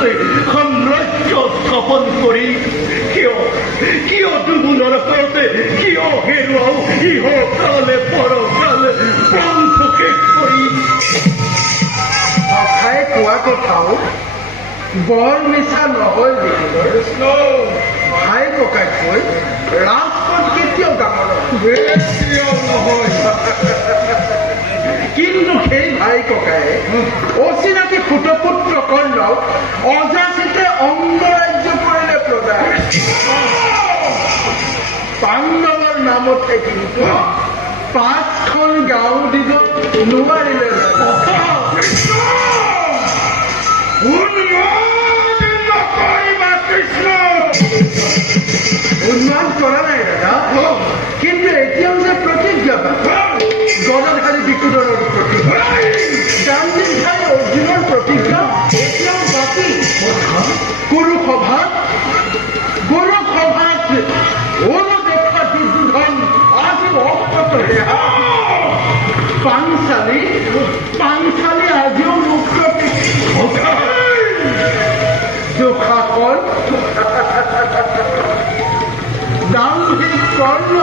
মাজতে সাম্ৰাজ্য স্থাপন কৰি কিয় দুগুণৰ কৰতে কিয় হেৰুৱাও ইহকালে পৰকালে বন্ধ শেষ কৰি অখাই কোৱা কথাও বৰ মিছা নহয় কৃষ্ণ ভাই ককাই কৈ ৰাজপথ কেতিয়াও ডাঙৰ নহয় কিন্তু সেই ভাই ককাই অচিনাকি সুতপুত্ৰ কৰ্ণক অযাচিতে অংগৰাজ্য কৰিলে প্ৰদান পাণ্ডৱৰ নামতে কিন্তু 5খন গাঁও দিব নোৱাৰিলে উন্মান কৰা নাই দাদা কিন্তু এতিয়াও যে প্ৰতিজ্ঞা গদাধাৰী বিকুদৰৰ প্ৰতিজ্ঞা গান্ধীধাৰী অৰ্জুনৰ প্ৰতিজ্ঞা এতিয়াও বাকী কুৰুসভাত দেখা দুৰ্যোধন আজি অক্ষত পাঞ্চালী আজিও মুক্ত দুঃশাসন দাম্ভিক কৰ্ণ